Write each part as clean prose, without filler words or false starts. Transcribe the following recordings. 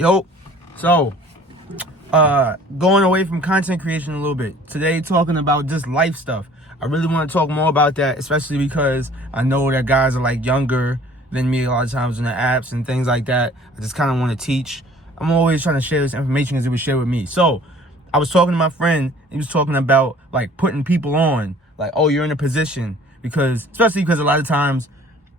Yo, so going away from content creation a little bit. Today talking about just life stuff. I really want to talk more about that, especially because I know that guys are like younger than me a lot of times in the apps and things like that. I just kind of want to teach. I'm always trying to share this information as it was shared with me. So I was talking to my friend. He was talking about like putting people on, like, oh, you're in a position, because especially because a lot of times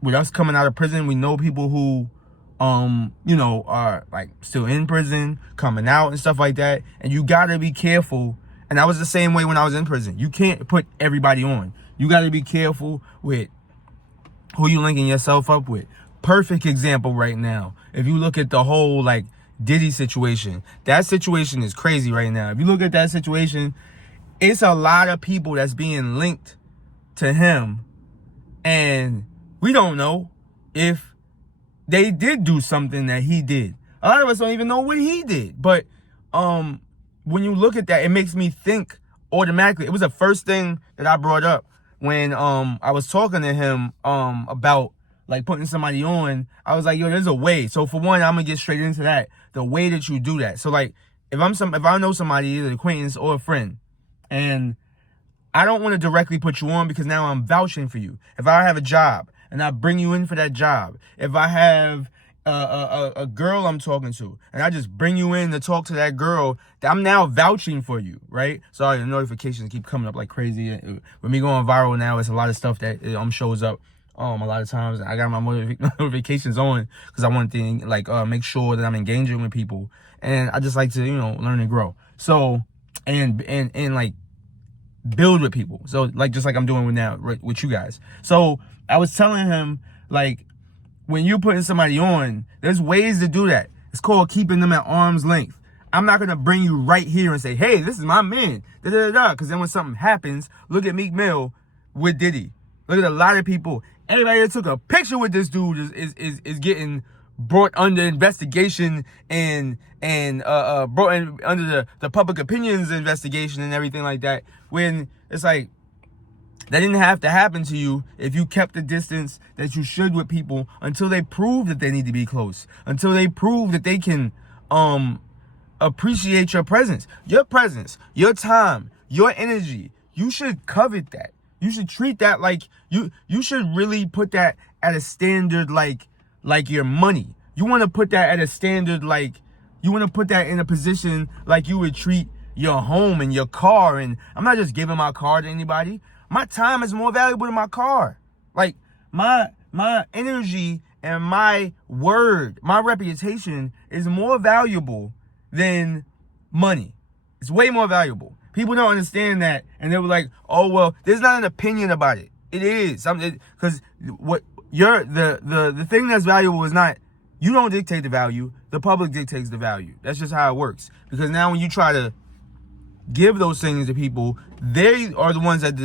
with us coming out of prison, we know people who are like still in prison, coming out and stuff like that. And you gotta be careful. And I was the same way when I was in prison. You can't put everybody on. You gotta be careful with who you linking yourself up with. Perfect example right now. If you look at the whole like Diddy situation, that situation is crazy right now. If you look at that situation, it's a lot of people that's being linked to him. And we don't know if they did do something that he did. A lot of us don't even know what he did. But when you look at that, it makes me think automatically. It was the first thing that I brought up when I was talking to him about like putting somebody on. I was like, yo, there's a way. So for one, I'm gonna get straight into that. The way that you do that. So like if I know somebody, either an acquaintance or a friend, and I don't want to directly put you on because now I'm vouching for you. If I have a job and I bring you in for that job, if I have a girl I'm talking to and I just bring you in to talk to that girl, I'm now vouching for you, right? Sorry, the notifications keep coming up like crazy. With me going viral now, it's a lot of stuff that shows up a lot of times. I got my notifications on because I want to like make sure that I'm engaging with people, and I just like to learn and grow. So and like build with people. So like just like I'm doing with you guys. So I was telling him, like, when you're putting somebody on, there's ways to do that. It's called keeping them at arm's length. I'm not gonna bring you right here and say, hey, this is my man, because then when something happens, look at Meek Mill with Diddy. Look at a lot of people. Anybody that took a picture with this dude is getting brought under investigation and brought in under the public opinions investigation and everything like that. When it's like, that didn't have to happen to you if you kept the distance that you should with people until they prove that they need to be close, until they prove that they can appreciate your presence, your time, your energy. You should covet that. You should treat that like you should really put that at a standard like your money. You want to put that at a standard like you want to put that in a position like you would treat your home and your car. And I'm not just giving my car to anybody. My time is more valuable than my car. Like my energy and my word, my reputation is more valuable than money. It's way more valuable. People don't understand that, and they were like, "Oh well, there's not an opinion about it." It is something, because what you're the thing that's valuable is not, you don't dictate the value. The public dictates the value. That's just how it works. Because now when you try to give those things to people, they are the ones that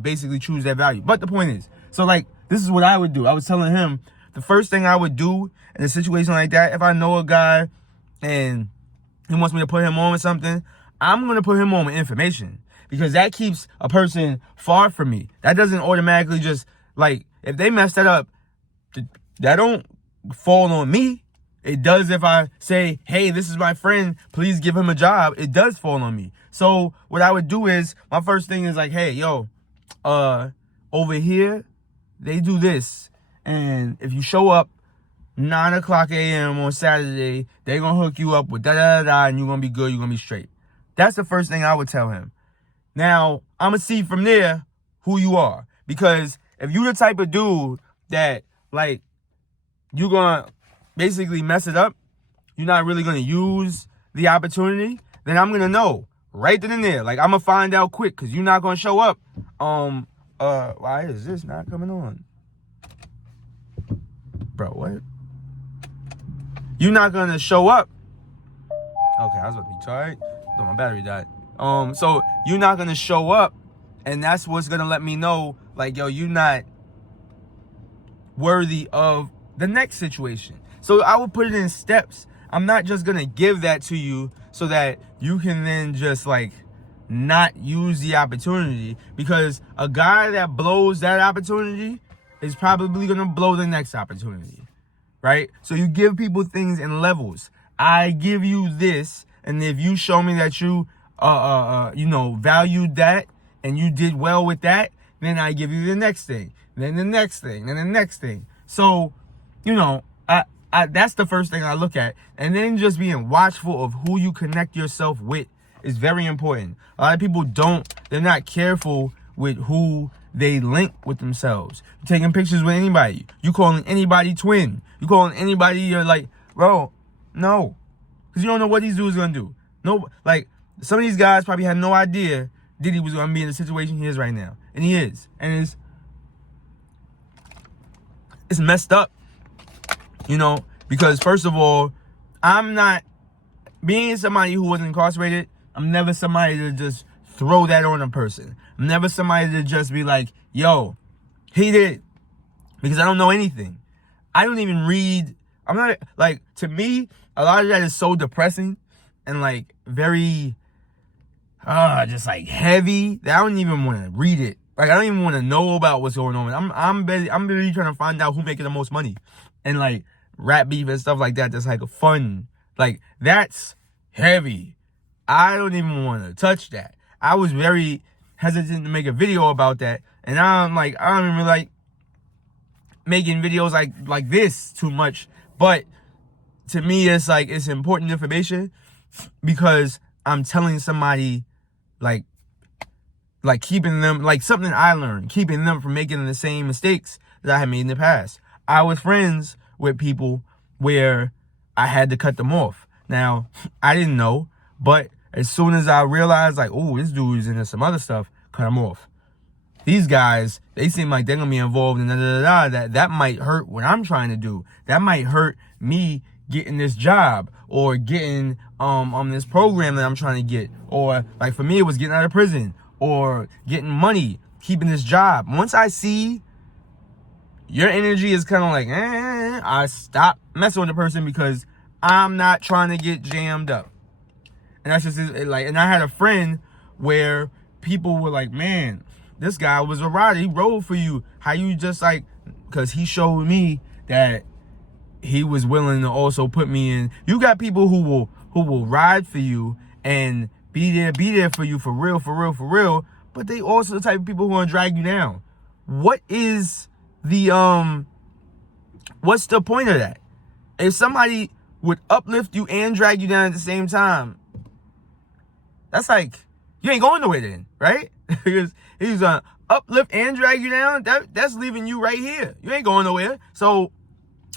basically choose that value. But the point is, so like, this is what I would do. I was telling him the first thing I would do in a situation like that, if I know a guy and he wants me to put him on with something, I'm going to put him on with information, because that keeps a person far from me. That doesn't automatically just, like, if they mess that up, that don't fall on me. It does if I say, hey, this is my friend, please give him a job. It does fall on me. So what I would do is, my first thing is like, hey, yo, over here, they do this. And if you show up 9 o'clock a.m. on Saturday, they're going to hook you up with da-da-da-da, and you're going to be good, you're going to be straight. That's the first thing I would tell him. Now, I'm going to see from there who you are. Because if you the type of dude that, like, you're going to basically mess it up, you're not really going to use the opportunity, then I'm going to know right then and there. Like, I'm going to find out quick, because you're not going to show up. Why is this not coming on? Bro, what? You're not going to show up. Okay, I was about to be tired. Though my battery died. So you're not going to show up, and that's what's going to let me know, like, yo, you're not worthy of the next situation. So I would put it in steps. I'm not just going to give that to you so that you can then just like not use the opportunity, because a guy that blows that opportunity is probably going to blow the next opportunity. right? So you give people things in levels. I give you this, and if you show me that you valued that and you did well with that, then I give you the next thing, then the next thing, then the next thing. So, that's the first thing I look at. And then just being watchful of who you connect yourself with is very important. A lot of people they're not careful with who they link with themselves. You're taking pictures with anybody. You calling anybody twin. You calling anybody, you're like, bro, no. Because you don't know what these dudes gonna do. No, like, some of these guys probably had no idea Diddy was gonna be in the situation he is right now. And he is. And it's messed up. Because first of all, I'm not being somebody who was incarcerated. I'm never somebody to just throw that on a person. I'm never somebody to just be like, yo, he did. Because I don't know anything. I don't even read. I'm not, like, to me, a lot of that is so depressing and, like, very, just, like, heavy that I don't even want to read it. Like, I don't even want to know about what's going on. I'm really trying to find out who making the most money. And, like, rap beef and stuff like that, that's, like, a fun. Like, that's heavy. I don't even want to touch that. I was very hesitant to make a video about that. And I'm like, I don't even like making videos like this too much. But to me, it's like, it's important information because I'm telling somebody like keeping them, like something I learned, keeping them from making the same mistakes that I had made in the past. I was friends with people where I had to cut them off. Now, I didn't know, but as soon as I realized, like, oh, this dude's into some other stuff, cut him off. These guys, they seem like they're gonna be involved in that might hurt what I'm trying to do. That might hurt me getting this job or getting this program that I'm trying to get. Or like for me, it was getting out of prison or getting money, keeping this job. Once I see your energy is kind of like, I stop messing with the person because I'm not trying to get jammed up. And that's just like, and I had a friend where people were like, man, this guy was a rider. He rode for you. How you just like, because he showed me that he was willing to also put me in. You got people who will ride for you and be there for you for real. But they also the type of people who want to drag you down. What is the, what's the point of that? If somebody would uplift you and drag you down at the same time, that's like, you ain't going nowhere then, right? Because he's gonna uplift and drag you down. That's leaving you right here. You ain't going nowhere. So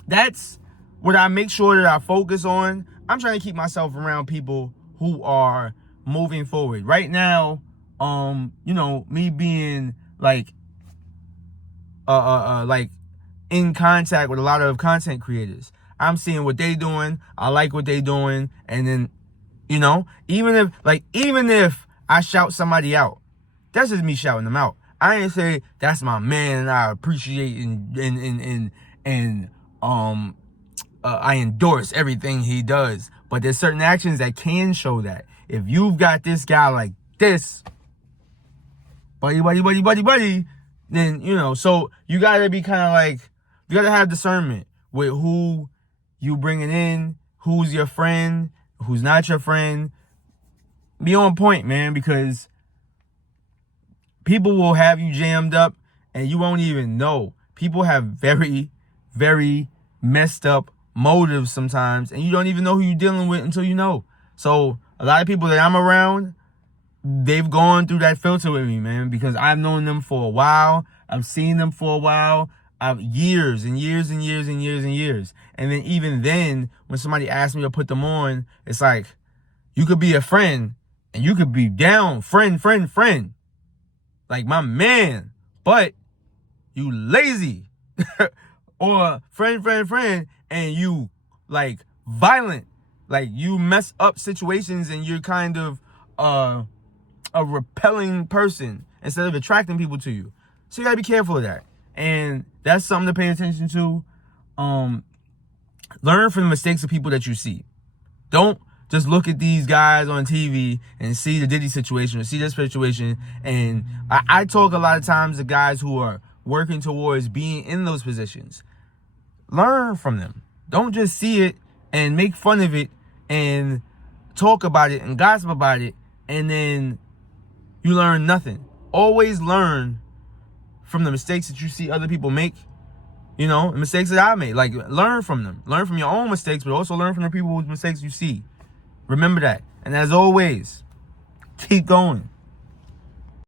that's what I make sure that I focus on. I'm trying to keep myself around people who are moving forward. Right now, me being like in contact with a lot of content creators. I'm seeing what they doing. I like what they doing. And then, even if I shout somebody out, that's just me shouting them out. I ain't say that's my man and I appreciate and I endorse everything he does. But there's certain actions that can show that. If you've got this guy like this, buddy, then, so you gotta be kind of like, you gotta have discernment with who you bringing in, who's your friend, who's not your friend. Be on point, man, because people will have you jammed up and you won't even know. People have very, very messed up motives sometimes, and you don't even know who you're dealing with until you know. So a lot of people that I'm around, they've gone through that filter with me, man, because I've known them for a while. I've seen them for a while. Years and years. And then even then, when somebody asks me to put them on, it's like, you could be a friend and you could be down, friend. Like my man, but you lazy. Or friend, and you like violent. Like you mess up situations and you're kind of a repelling person instead of attracting people to you. So you gotta be careful of that. And that's something to pay attention to. Learn from the mistakes of people that you see. Don't just look at these guys on TV and see the Diddy situation or see this situation. And I talk a lot of times to guys who are working towards being in those positions. Learn from them. Don't just see it and make fun of it and talk about it and gossip about it and then you learn nothing. Always learn from the mistakes that you see other people make. You know, the mistakes that I made. Like, learn from them. Learn from your own mistakes, but also learn from the people whose mistakes you see. Remember that. And as always, keep going.